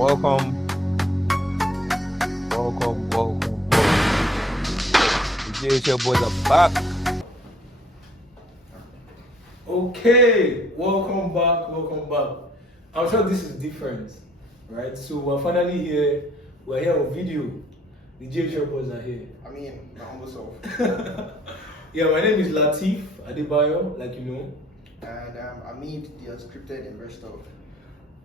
Welcome, welcome. The JHL boys are back. Okay, welcome back. I'm sure this is different, right? So we're finally here. We're here on video. The JHL boys are here. I mean, my humble self. Yeah, my name is Lateef Adebayo, like you know. And Amid, the unscripted investor.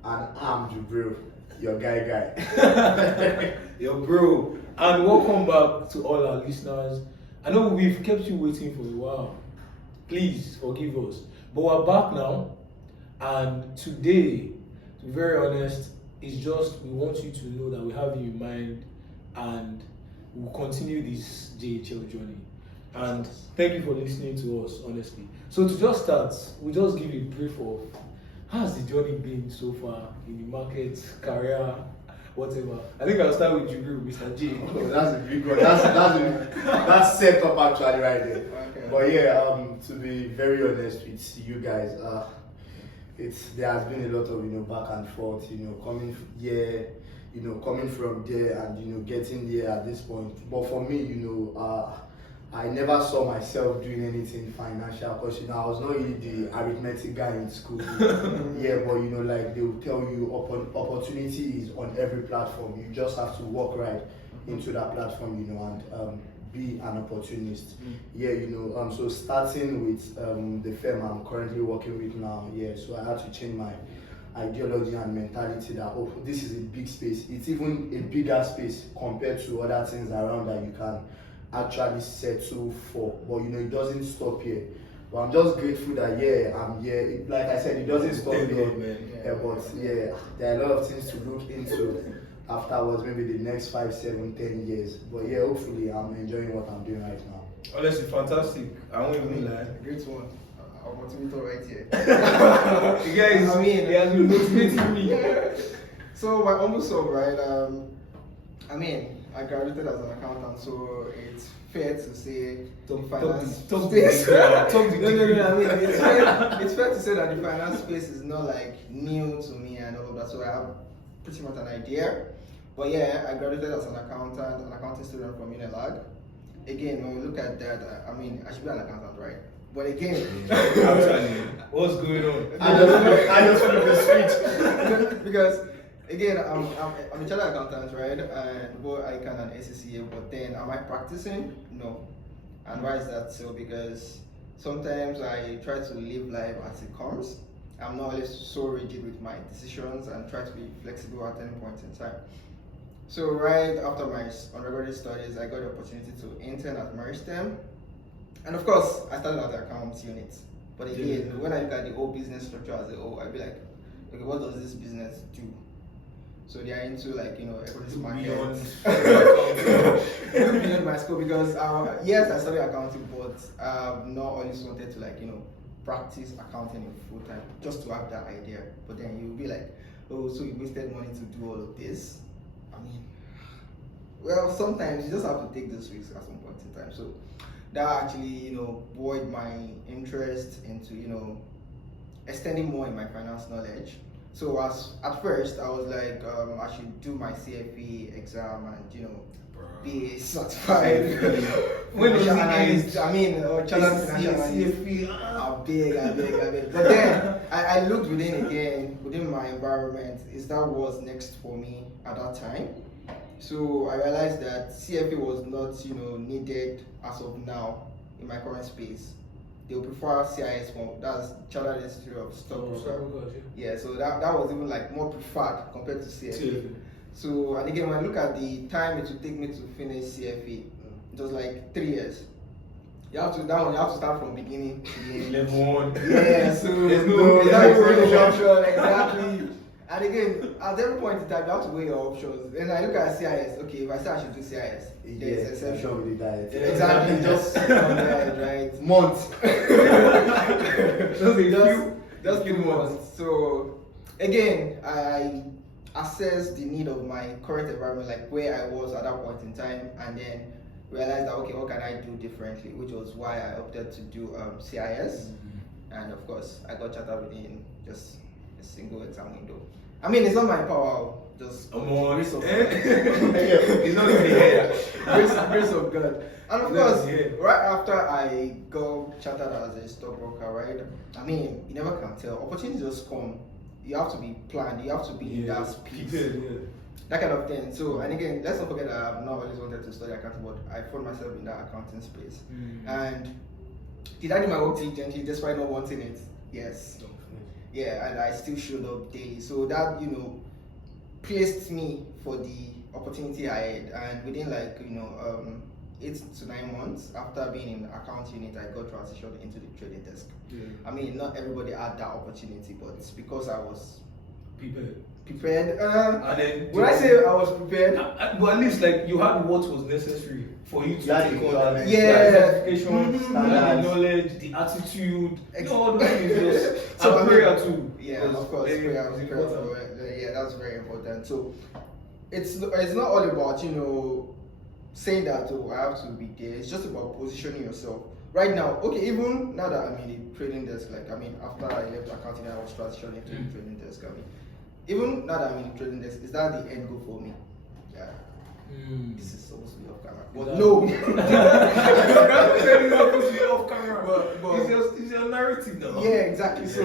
And I'm Jubril, your guy. Yo, bro. And welcome back to all our listeners. I know we've kept you waiting for a while. Please forgive us. But we're back now. And today, to be very honest, it's just we want you to know that we have you in mind and we'll continue this JHL journey. And thank you for listening to us, honestly. So to just start, we'll just give you a brief of how's the journey been so far in the market, career, whatever. I think I'll start with Jubril, Mr. J. Oh, that's a big one. That's set up actually right there. Okay. But yeah, to be very honest with you guys, there has been a lot of back and forth, coming here, coming from there and getting there at this point. But for me, I never saw myself doing anything financial because I was not really the arithmetic guy in school. Yeah, but like they will tell you opportunity is on every platform. You just have to walk right into that platform, and be an opportunist. Yeah, so starting with the firm I'm currently working with now, yeah, so I had to change my ideology and mentality that this is a big space. It's even a bigger space compared to other things around that you can actually settle for, but it doesn't stop here. But I'm just grateful that I'm here. Like I said, it doesn't stop here. But there are a lot of things to look into afterwards, maybe the next 5, 7, 10 years. But hopefully I'm enjoying what I'm doing right now. Honestly, fantastic. I won't even lie. Great one. Our motivator right here. You guys, he has been motivating me. So my humble self, right? I graduated as an accountant, so it's fair to say Talk it's fair to say that the finance space is not like new to me and all of that, so I have pretty much an idea. But yeah, I graduated as an accounting student from NLNG. Again, when we look at that, I should be an accountant, right? But again, what's going on? I just want to switch because again, I'm a chartered accountant, right? And both I can an SCCA, but then am I practicing? No. And why is that so? Because sometimes I try to live life as it comes. I'm not always so rigid with my decisions and try to be flexible at any point in time. So right after my undergraduate studies, I got the opportunity to intern at Maristem. And of course, I started at the accounts unit. But again, when I look at the whole business structure as a whole, I'd be like, okay, what does this business do? So they are into equities market. Beyond my school because yes, I studied accounting, but I've not always wanted to practice accounting in full time just to have that idea. But then you'll be like, oh, so you wasted money to do all of this? Well, sometimes you just have to take those risks at some point in time. So that actually buoyed my interest into extending more in my finance knowledge. So at first I was like, I should do my CFE exam and be certified financial analyst. Chartered financial analyst. I beg. But then I looked within my environment. Is that was next for me at that time? So I realized that CFE was not needed as of now in my current space. They will prefer CIS form, that's Chartered Institute of Stockbroker. Yeah, so that was even more preferred compared to CFE. So, and again, when I look at the time it would take me to finish CFE, it was 3 years. You have to start from beginning to the end. Level 1. Yeah, so there's no option, exactly. And again, at every point in time, you have to weigh your options. Then I look at CIS. Okay, if I say I should do CIS, there's exception. with the diet. Exactly, just on there, right? Months. just few months. So again, I assessed the need of my current environment, like where I was at that point in time, and then realized that okay, what can I do differently? Which was why I opted to do CIS, and of course I got chartered within just a single exam window. I mean, it's not my power. just I'm on grace of It's not in the head. grace of God. And of No, course, yeah. right after I got chartered as a stockbroker, right? I mean, you never can tell. Opportunities just come. You have to be planned. You have to be in that space. That kind of thing. So, and again, let's not forget that I've not always wanted to study accounting, but I found myself in that accounting space. And did I do my work diligently despite not wanting it? Yes. Yeah, and I still showed up daily. So that, placed me for the opportunity I had. And within 8 to 9 months after being in the account unit, I got transitioned into the trading desk. I mean, not everybody had that opportunity, but it's because I was prepared. And then When I say I was prepared, but at least you had what was necessary for you to Yeah, take you on got that. it. Yeah. Certification, the Standards. knowledge, the attitude, all those things. Just, So, and I mean, prayer too. yeah, Because of course, prayer prayer is was important. yeah, that's very important. So it's not all about saying that I have to be there. It's just about positioning yourself. Right now, okay, even now that I'm in the trading desk, after I left accounting, I was transitioning into the trading desk. Even now that I'm in the trading desk, is that the end goal for me? Yeah. This is supposed to be off camera. But That- no. It's your narrative now. Yeah, exactly. So,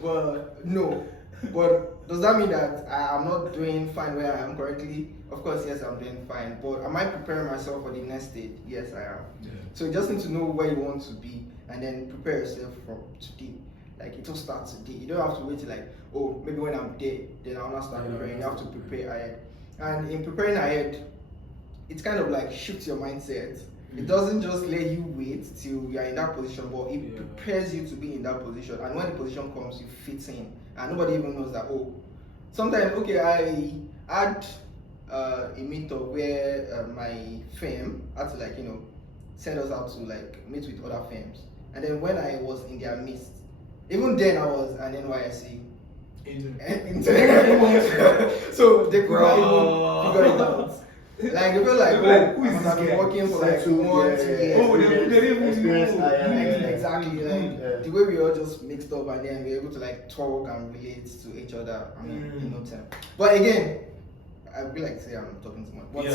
but no. But does that mean that I'm not doing fine where I am currently? Of course, yes, I'm doing fine. But am I preparing myself for the next stage? Yes, I am. Yeah. So you just need to know where you want to be and then prepare yourself from today. It all starts today. You don't have to wait till maybe when I'm there, then I'll not start preparing. You have to prepare ahead. And in preparing ahead, it's kind of shifts your mindset. It doesn't just let you wait till you are in that position, but it prepares you to be in that position. And when the position comes, you fit in. And nobody even knows that, sometimes, okay, I had a meetup where my firm had to, send us out to, meet with other firms. And then when I was in their midst, even then I was an NYSC. So they could not even figure it out. They feel Who is I must have this been guy? working for Settled, 1 2 years. Oh, they didn't even know. Exactly. The way we all just mixed up and then we're able to talk and relate to each other. I mean, in no time. But again, I feel say I'm talking too much. But This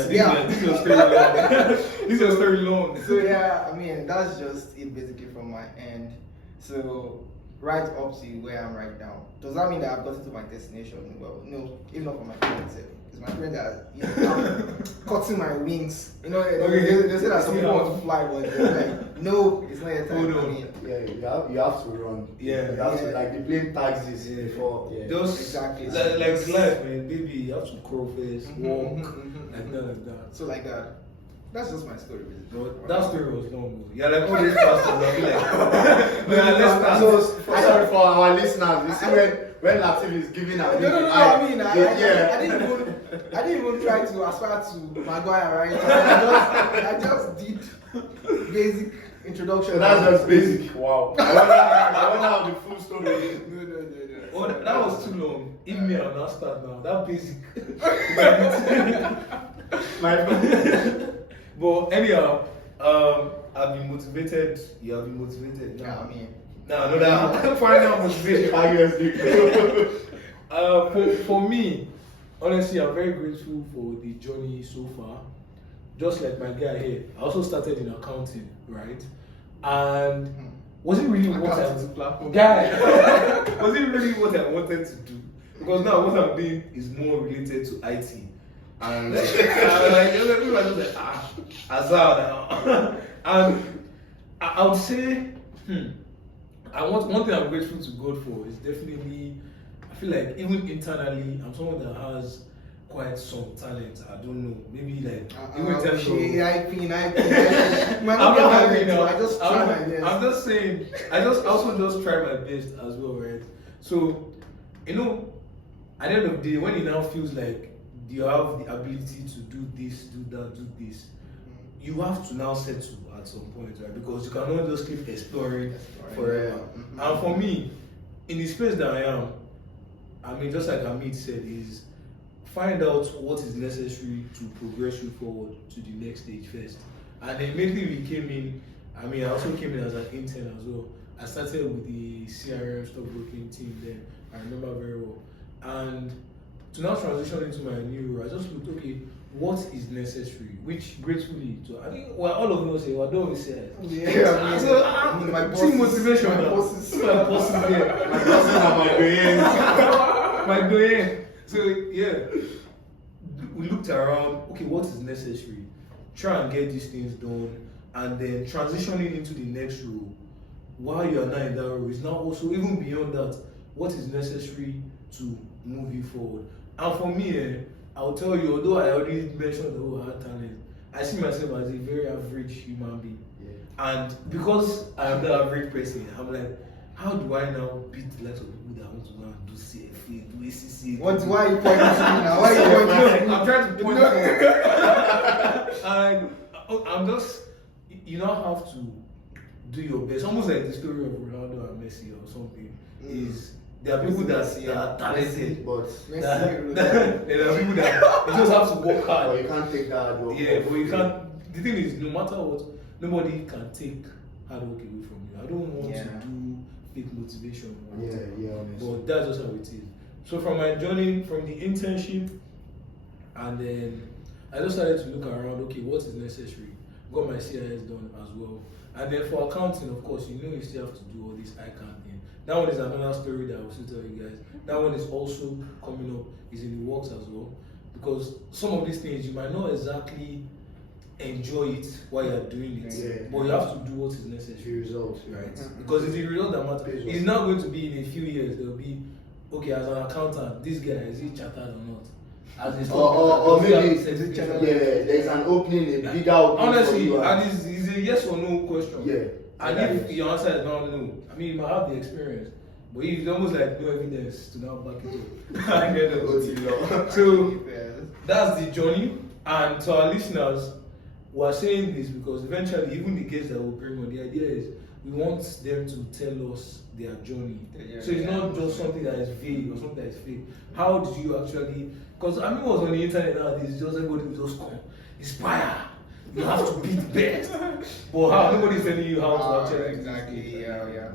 is your story long. This is your story long. So yeah, I mean that's just it basically from my end. So right up to where I'm right now. Does that mean that I've gotten to my destination? Well, no, even not for my parents. It's my friend that I'm cutting my wings. They say that some people want to fly, but no, it's not yet time. Hold on. I mean, Yeah, you have to run. Yeah. You have to the plane taxis before. Yeah. Just Exactly. like life, man, baby. You have to crawl first, walk, like that. So like that. That's just my story, basically. But that story was long. Yeah, all these pastors, I'll be like, let's pass. Sorry for our listeners. You see when Lateef is giving a No, I mean, I didn't even try to aspire to Maguire, right? I just did basic introduction. So that's just basic. Wow. I wonder how the full story is. No. Oh, that was too long. Even me, I'll not start now. That basic. My friend. But anyhow, I've been motivated. You have been motivated. Yeah, I mean. No, that final motivation. For me, honestly, I'm very grateful for the journey so far. Just like my guy here, I also started in accounting, right? And was it really what I was it really what I wanted to do? Because now what I'm doing is more related to IT. And people are just Azar. And I would say, one thing I'm grateful to God for is definitely, I feel like even internally, I'm someone that has quite some talent. I don't know, maybe even in terms of. I'm just saying, I also just try my best as well, right? So, at the end of the day, when it now feels like you have the ability to do this, do that, do this, you have to now settle at some point, right? Because you cannot just keep exploring forever. And for me, in the space that I am, I mean, just like Amit said, is find out what is necessary to progress you forward to the next stage first. And then immediately we came in, I mean, I also came in as an intern as well. I started with the CRM stockbroking team then, I remember very well. And to now transition into my new role, I just looked, okay, what is necessary? Which gratefully, so I think well, all of us say, well, don't say it. Yeah, So, my boss team is- motivation. my now. boss is- My boss is there. My cousin and my brain. My doyen. So yeah, we looked around. Okay, what is necessary? Try and get these things done, and then transitioning into the next role. While you are not in that role, is now also even beyond that. What is necessary to move you forward? And for me, I'll tell you. Although I already mentioned the whole hard talent, I see myself as a very average human being. Yeah. And because I am the average person, I'm like, how do I now beat the likes of people that want to go and do CFA, do ACCA? Why are you pointing to me now? Why are you pointing to me? I'm trying to point and I'm just, you now have to do your best. Almost like the story of Ronaldo and Messi or something. Is there are people that are talented, But there are people that you just have to work hard. but you can't take that hard work. Yeah, but you can't. The thing is, no matter what, nobody can take hard work away from you. I don't want to do fake motivation or Yeah, whatever. yeah, honestly. But that's just how it is. So from my journey, from the internship, and then I just started to look around. Okay, what is necessary? Got my CIS done as well, and then for accounting, of course, you know you still have to do all this ICANN thing. That one is another story that I will still tell you guys. That one is also coming up, is in the works as well, because some of these things you might not exactly enjoy it while you're doing it, Yeah. but you have to do what is The necessary, results, right? Mhm. Because it's the result that matters. Pays It's off. not going to be in a few years. There will be, okay, as an accountant, this guy is he chartered or not? As a Or does he have maybe certificate? there's an opening, a bigger opening for Honestly, you. and it's a yes or no question. Yeah. And Yeah, if yes. your answer is not no, I mean you might have the experience, but it's almost like no evidence to now back it up. I get it. Go to law. So that's the journey. And to our listeners, we're saying this because eventually, even the guests that will bring on, the idea is we want them to tell us their journey. Yeah, So it's yeah. not just something that is vague or something that is fake. How did you actually? Because I mean, what's on the internet nowadays? Just everybody will just come, inspire. You have to be the best. But how? Nobody's telling you how to actually. do Exactly. things. Yeah.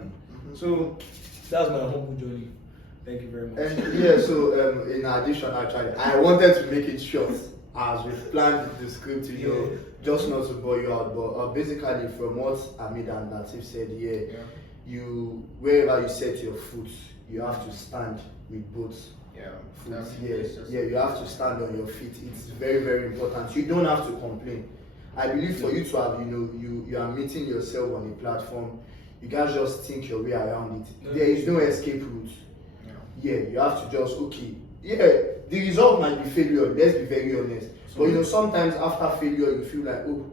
So that's my humble journey. Thank you very much. And yeah, so in addition, actually, I wanted to make it short as we planned the script, just not to bore you out. But basically, from what Hamid and Lateef said, you wherever you set your foot, you have to stand with both foot. You have to stand on your feet. It's very, very important. You don't have to complain. I believe for you to have, you are meeting yourself on a platform. You can't just think your way around it. There is no escape route. You have to just the result might be failure. Let's be very honest. But sometimes after failure, you feel like, oh,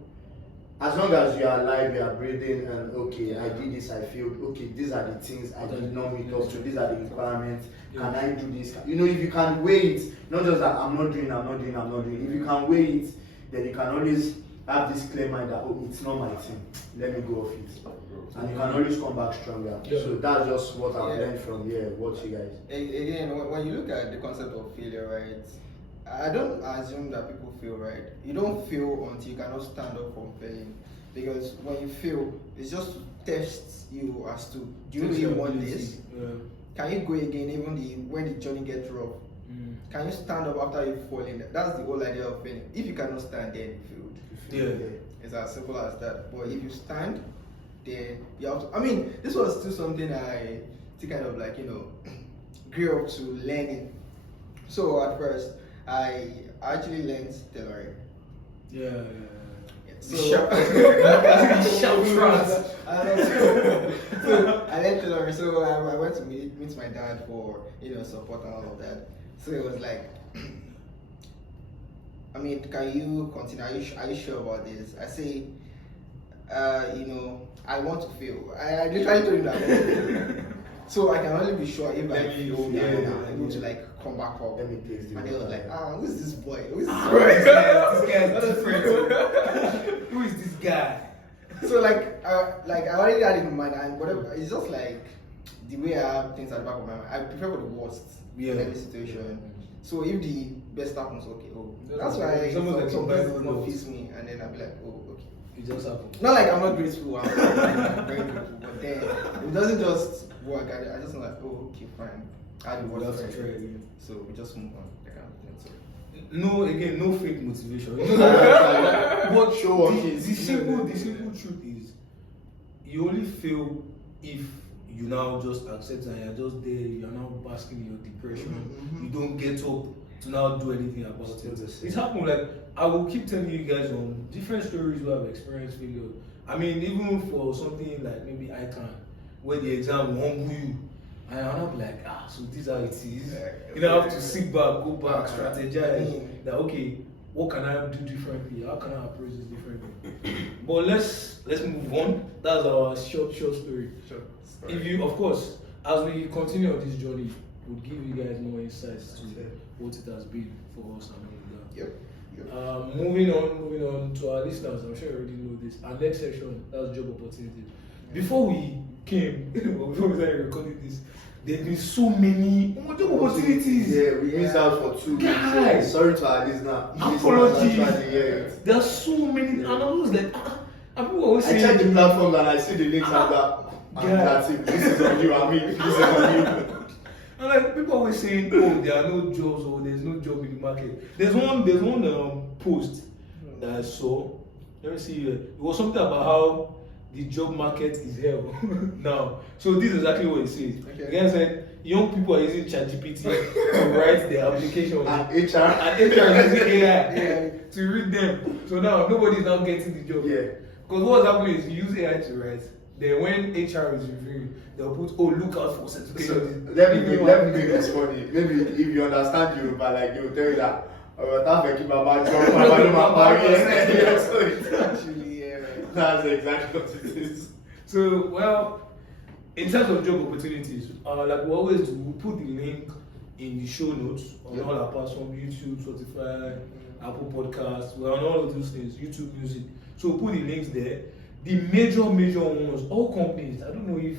as long as you are alive, you are breathing, and I did this, I failed. Okay, these are the things I did not meet up to. These are the requirements. Can I do this? If you can weigh it, not just that I'm not doing. If you can weigh it, then you can always have this clear mind that it's not my thing. Let me go off it, and you can always come back stronger. So that's just what I've learned from here. What you guys? Again, when you look at the concept of failure, right? I don't assume that people fail, right? You don't fail until you cannot stand up from failing. Because when you fail, it's just to test you as to, do you really want this? Can you go again even when the journey gets rough? Can you stand up after you've fallen? That's the whole idea of failing. If you cannot stand, then you failed. It's as simple as that. But if you stand, then you have to. I mean, this was still something I kind of grew up to learning. So at first, I actually learned tailoring. So I learned tailoring. So I went to meet my dad for support and all of that. So it was like, I mean, can you continue? Are you sure about this? I say, I want to fail. I literally told him that. So I can only be sure if I fail, I'm going to come back up. Let me taste And they was like, who is this boy? Who is this This boy? guy's different. Who is this guy? So I already had it in mind, and whatever. It's just like the way I have things at the back of my mind. I prepare for the worst in any situation. So if the best happens, that's why It's almost like some a Bible things will not verse. fit me, and then I'll be like, okay. It just happened. Not like I'm not grateful, I'm very grateful, but then it doesn't just work. I just like, okay, fine. I had the We worst have to friend. try again. So we just move on. That kind of thing. So. No, again, no fake motivation. You know that? But Show off the is- simple truth is, you only fail if you now just accept and you're just there, you're now basking in your depression. Mhm. You don't get up to now do anything about Still the it. same. It's happened. Like, I will keep telling you guys on different stories where I've experienced failure. I mean, even for something like maybe ICANN, where the exam will humble you, and I'm not like, so this is how it is. You don't have to sit back, go back, strategize. That okay, what can I do differently? How can I approach this differently? But let's move on. That's our short story. Sure. If you, of course, as we continue on this journey, we'll give you guys more insights to what it has been for us and all of that. Yep. Moving on to our listeners, I'm sure you already know this. Our next section, that's job opportunities. Before we came, before we started recording this, there's been so many job opportunities. Yeah, we missed out for 2 weeks. Guys. Sorry to our listener. Apologies. Yeah. There are so many, and I was like, and people always I say, checked the platform and I see the links and that. Yeah. That's it. This is on you. I mean, this is on you. and like people always saying, oh, there are no jobs or there's no job in the market. There's one post that I saw. Let me see here. It was something about how the job market is hell now. So this is exactly what it says. Okay. The guy said young people are using ChatGPT to write their applications. And HR. And HR is using AI to read them. So now nobody is now getting the job. Yeah. Because what's happening is you use AI to write. Then when HR is reviewing, they'll put, look out for So certification. let me make this funny. Maybe if you understand Yoruba, like they will tell you that. Actually, yeah. That's exactly what it is. So, well, in terms of job opportunities, like we always do, we put the link in the show notes on all our platforms, YouTube, Spotify, Apple Podcasts, we're on all of those things, YouTube Music. So we put the links there. The major ones, all companies, I don't know if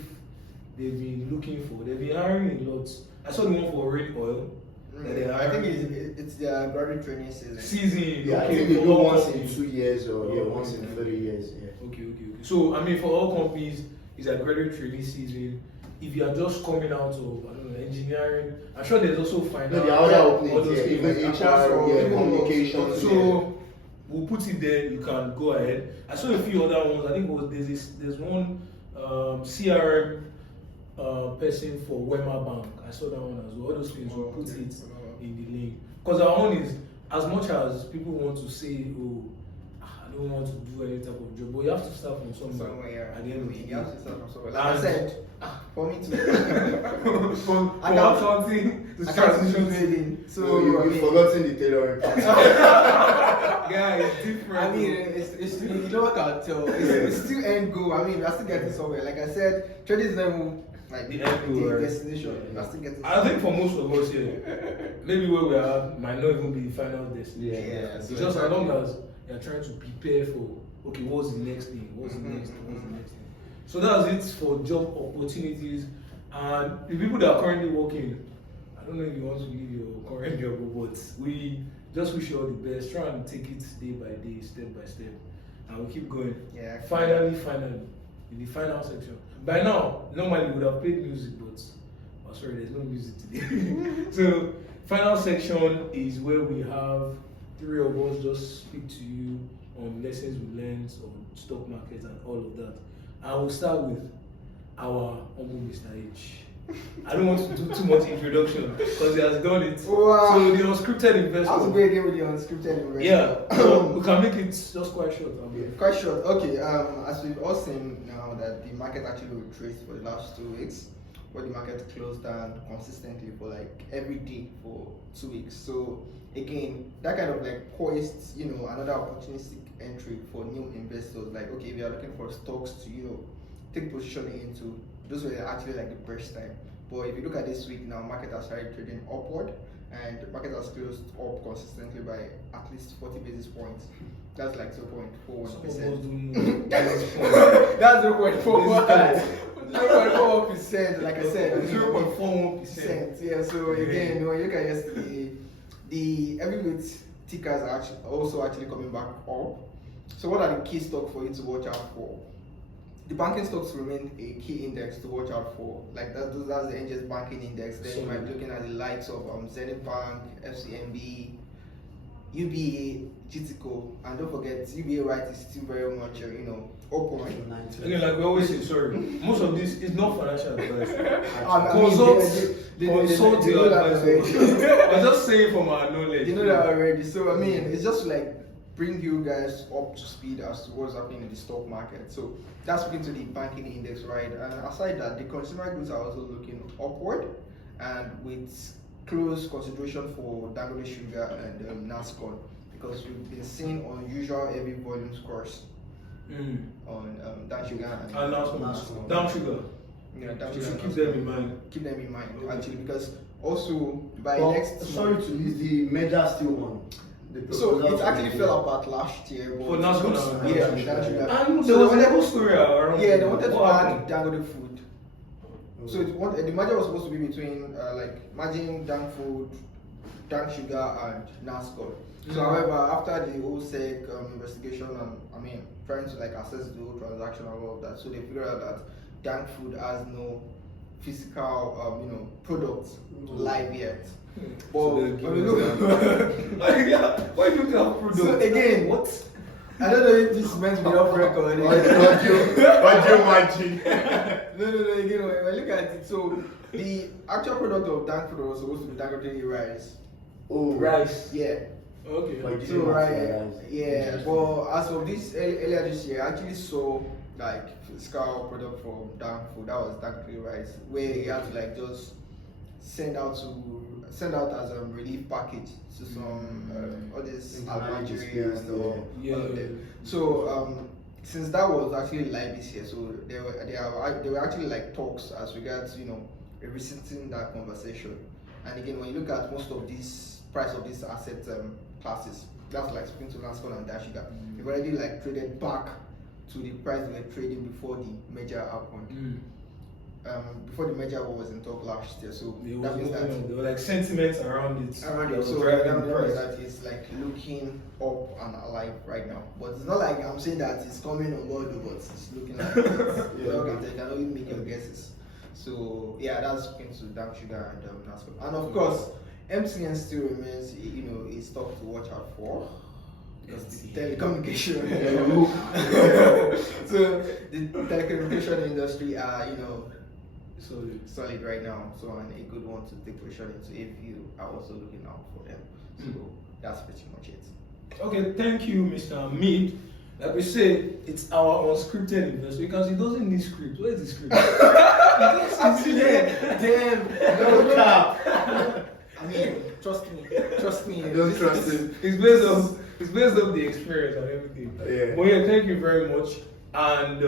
they've been looking for, they've been hiring a lot. I saw the one for Rain Oil. That they I think hiring. it's their graduate training season. Season, Yeah, I okay, think they for do all once in companies. 2 years or Oh, once in 30 years. Yeah. Okay. So, I mean, for all companies, it's a graduate training season. If you are just coming out of, I don't know, engineering, I'm sure there's also finance. No, there are other all openings, those yeah, things. even HR, yeah, communications. So, we'll put it there, you can go ahead. I saw a few other ones. I think there's one CRM person for Wema Bank. I saw that one as well. All those things, we'll put it in the link. Because our own is, as much as people want to say, I don't want to do any type of job, but you have to start from somewhere. At the end of the day. You have to start from somewhere. Like I said, for me to from I can't- accounting to I can't transition do to trading. So So you've forgotten the tailoring part. yeah, it's different. I mean, it's you know what I'll tell. It's still end goal. I mean, we're still getting somewhere. Like I said, trading is not even like The end goal, right? destination. We're still getting. I think for most of us here, maybe where we are might not even be the final destination. Yeah, It's so just as exactly. long as you're trying to prepare for, okay, what's the next thing? What's the next thing? So that's it for job opportunities. And the people that are currently working, I don't know if you want to leave your current job, but we just wish you all the best. Try and take it day by day, step by step, and we'll keep going. Yeah. Finally, in the final section. By now, normally we would have played music, but sorry, there's no music today. So, final section is where we have 3 of us just speak to you on lessons we learned on stock markets and all of that. I will start with our humble Mr. H. I don't want to do too much introduction because he has done it. Wow. So the unscripted investor. I was going again with the unscripted investor. Yeah, so we can make it just quite short. Quite short. Okay. As we've all seen now that the market actually retraced for the last 2 weeks, where the market closed down consistently for like every day for 2 weeks. So again, that kind of like poised, another opportunistic entry for new investors. Like, okay, if you are looking for stocks to, take position into, those were actually like the best time. But if you look at this week now, market has started trading upward, and the market has closed up consistently by at least 40 basis points. That's like 0.41%. That's 0.41%. 0.41%, like I said. 0.41%. Yeah, so again, when you look at yesterday, the heavyweight tickers are also actually coming back up. So what are the key stocks for you to watch out for? the banking stocks remain a key index to watch out for. Like that's the NGS banking index. Then you might be looking at the likes of Zenith Bank, FCMB, UBA, GTCO, and don't forget UBA right is still very much open. Again, like we always say, sorry, most of this is not financial advice. They Consult know your that advisor. already. I'm just saying from our knowledge. They know that already. So I mean, it's just like bring you guys up to speed as to what's happening in the stock market. So that's speaking to the banking index, right? And aside that, the consumer goods are also looking upward, and with close consideration for Dangote Sugar and NASCON, because we've been seeing unusual heavy volume scores on Dan Sugar and NASCON. Down sugar. Yeah, Dan You Sugar. should and keep them NASCON. in mind. Keep them in mind, actually, because also by Well, next sorry month- to is the merger still on? So it actually fell apart last year. But For NASCON and yeah, Dan Dan Sugar. And So there was they a whole wanted, story around. yeah, they wanted to what add happened? Dangote Food. So the merger was supposed to be between merging Dan Food, Dan Sugar, and NASCON. So, however, after the whole SEC investigation and trying to assess the whole transaction and all of that, so they figured out that Dan Food has no physical products live yet. But So they're when we giving look, Why do you have products? so again, What? I don't know if this is meant to be off record. Audio magic. No. Again, when I look at it, so the actual product of Dan Food was supposed to be Dangote rice. Oh, Rice. Yeah. Okay. Like- So right, Materialize. yeah. But as of this earlier this year, I actually saw physical product from Dan Food. That was Dangote rice, where he had to just send out as a relief package to some all these Algerians and all of them. So since that was actually live this year, so there were actually talks as regards revisiting that conversation. And again, when you look at most of these price of these asset classes, that's like speaking to NASCON and Dan Sugar, they've already traded back to the price they were trading before the merger happened. Before the merger was in talk last year, so that means that there were sentiments around it. around that it. was So driving that the price. that it's looking up and alive right now. But it's not like I'm saying that it's coming on board, but it's looking like you can only make your guesses. So yeah, that's speaking to Dan Sugar and NASCON. And of course, MTN still remains a stock to watch out for. Because the telecommunication so the telecommunication industry are solid right now, so and a good one to take position into if you are also looking out for them. So that's pretty much it. Okay, thank you, Mr. Hamid. Like we say, it's our unscripted investor because he doesn't need script. Where is the script? Damn, No cap. trust me. Don't trust him. It's based on the experience and everything. Yeah. But yeah, thank you very much. And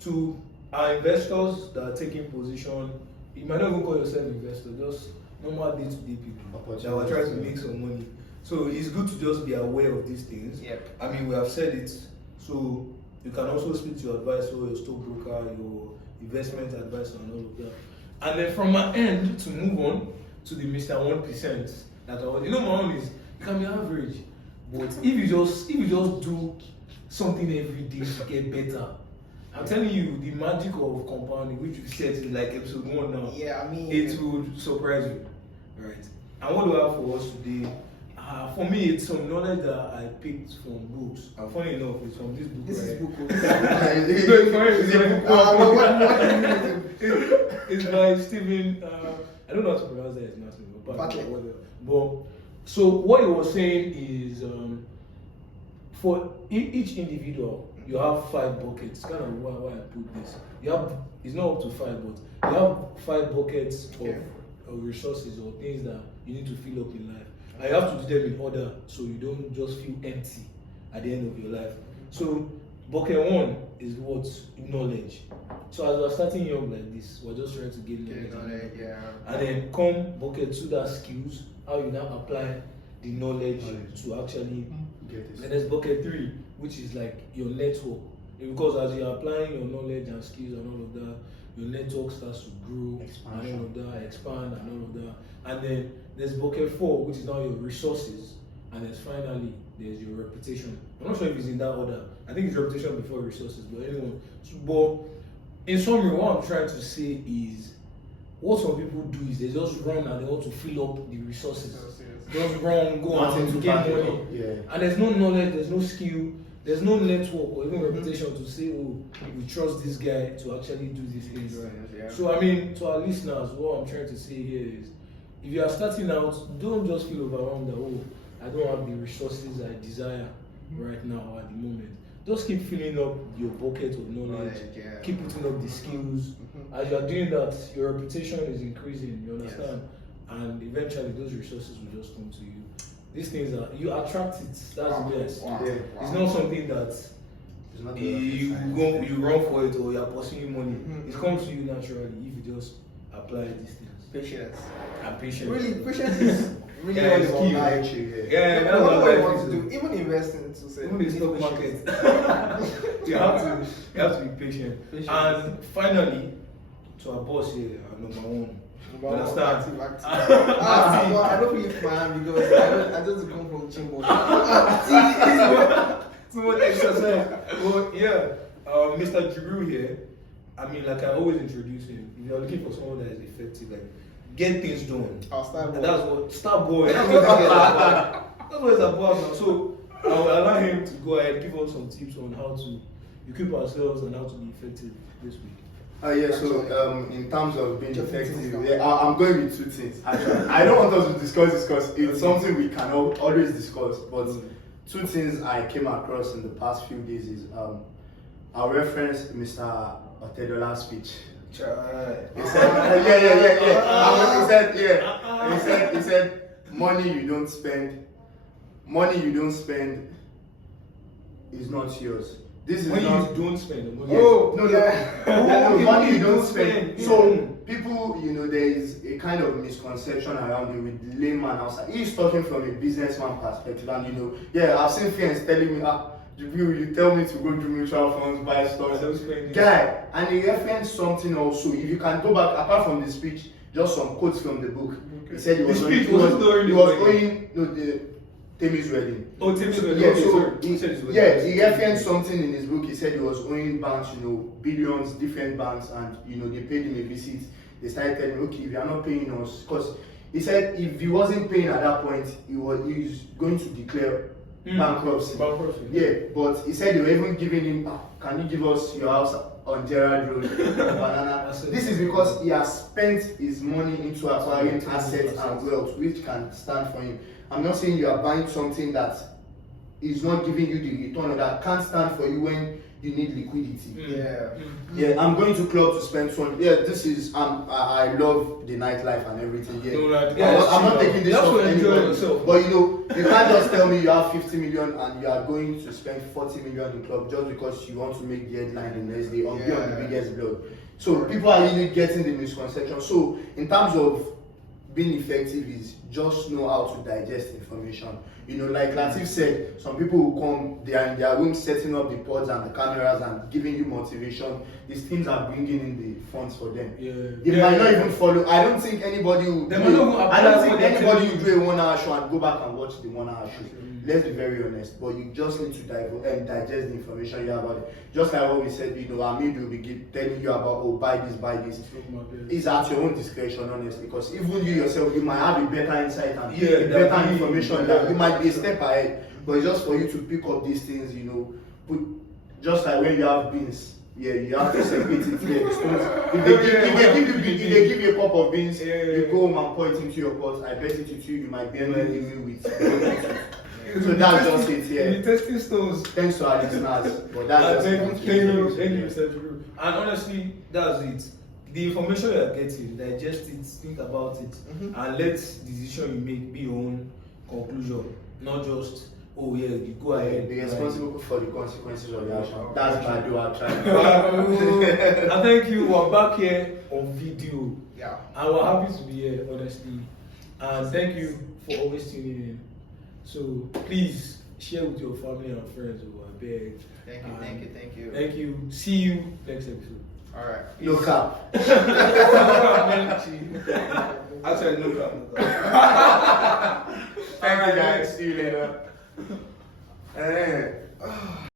to our investors that are taking position, you might not even call yourself investor, just normal day-to-day people that are trying to make some money. So it's good to just be aware of these things. Yep. We have said it. So you can also speak to your advisor, your stockbroker, your investment advisor, and all of that. And then from my end, to move on to the Mr. 1%, that I was, my own is you can be average, but if you just do something every day to get better, I'm telling you, the magic of compounding, which we said in episode 1 now, it would surprise you, right? And what do I have for us today? For me, it's some knowledge that I picked from books. And funny enough, it's from this book. This is book. It's by Stephen. I don't know how to pronounce that. His last name, but whatever. But so what he was saying is, for each individual, you have 5 buckets. It's kind of why I put this. It's not up to 5, but you have 5 buckets of resources or things that you need to fill up in life. And you have to do them in order so you don't just feel empty at the end of your life. So bucket 1 is what? Knowledge. So as we're starting young like this, we're just trying to gain knowledge. And then come bucket 2, that's skills. How you now apply the knowledge to actually get this. And there's bucket 3, which is your network. Because as you're applying your knowledge and skills and all of that, your network starts to grow, and all of that, expand and all of that. And then there's bucket 4, which is now your resources. and then finally there's your reputation. I'm not sure if it's in that order. I think it's reputation before resources, but anyway. But in summary, what I'm trying to say is, what some people do is they just run and they want to fill up the resources. Just run, go Nothing and to get back it money. up, yeah. And there's no knowledge, there's no skill, there's no network or even reputation to say, oh, we trust this guy to actually do these things. Yeah. So I mean, to our listeners, what I'm trying to say here is, if you are starting out, don't just feel overwhelmed that, oh, I don't have the resources I desire right now or at the moment. Just keep filling up your bucket of knowledge. Yeah. Keep putting up the skills. As you are doing that, your reputation is increasing. You understand? And eventually, those resources will just come to you. These things are, you attract it. That's the best. Wow. Yeah. It's not something that It's not you run for it or you are pursuing money. It comes to you naturally if you just apply these things. Patience. And patience. Really, patience is really Yeah, all it's about key. life. Yeah, that's what what I I want to think. do, even investing to say. Even the stock market. you have to be patient. Patience. And finally, to our boss here, our number one. You understand? Active. Well, I don't lift my hand because I just come from Chimbo. Too much exercise. Well, yeah, Mr. Jubril here. I mean, like I always introduce him. If you're looking for someone that is effective, like get things done. I'll start. And that's what star boy. That's what it's about now. So I will allow him to go ahead, give us some tips on how to equip ourselves and how to be effective this week. Yeah, so in terms of being effective, yeah, I'm going with two things. Actually, I don't want us to discuss this because it's something we can always discuss. But two things I came across in the past few days is I'll reference Mr. Otedola's speech. He said, he said, money you don't spend is not yours. This is When not. you don't spend money. Oh, No, yeah. money you don't spend. So people, there is a kind of misconception around it with the layman outside. He's talking from a businessman perspective, and I've seen friends telling me, you tell me to go do mutual funds, buy stocks, guy, and he referenced something also. If you can go back, apart from the speech, just some quotes from the book. Okay. He said he was going Temi's wedding. Oh, Temi's wedding. Yeah, he referenced something in his book. He said he was owing banks, billions, different banks, and they paid him a visit. They started telling him, okay, if you are not paying us, because he said if he wasn't paying at that point, he was going to declare bankruptcy. Yeah, but he said they were even giving him, can you give us your house on Gerard Road, Banana? This is because he has spent his money into acquiring assets and wealth, which can stand for him. I'm not saying you are buying something that is not giving you the return or that can't stand for you when you need liquidity. Yeah, I'm going to club to spend fun. Yeah, this is I love the nightlife and everything. Yeah, I'm not taking this off anybody. But you can't just tell me you have 50 million and you are going to spend 40 million in club just because you want to make the headline the next day or be on the biggest blog. So people are really getting the misconception. So in terms of being effective is just know how to digest information. Like Lateef said, some people will come, they are in their room setting up the pods and the cameras and giving you motivation. These things are bringing in the funds for them. They might not even follow. I don't think anybody will do a 1 hour show and go back and watch the 1 hour show. Let's be very honest, but you just need to digest the information you have about it. Just like what we said, Amid will be telling you about, buy this. It's at your own discretion, honestly, because even you yourself, you might have a better insight and better information that you might be a step ahead, but it's just for you to pick up these things, just like when you have beans. Yeah, you have to separate it. If they give you a cup of beans, you go home and pour it into your pot. I bet it to you might be ending the meal with. So that's just it. Yeah. Testing stones. Thanks to our listeners. But that's thank you, Mr. Jubril. And honestly, that's it. The information you are getting, digest it, think about it, and let the decision you make be your own conclusion, not just you go ahead. Be responsible for the consequences of your action. That's my do. I try. And thank you. We're back here on video. Yeah. And we're happy to be here, honestly. And thank you for always tuning in. So please share with your family and friends. I beg. Thank you. Thank you. See you next episode. All right. No cap. Actually, no cap. Thank you Alright, guys. See you later.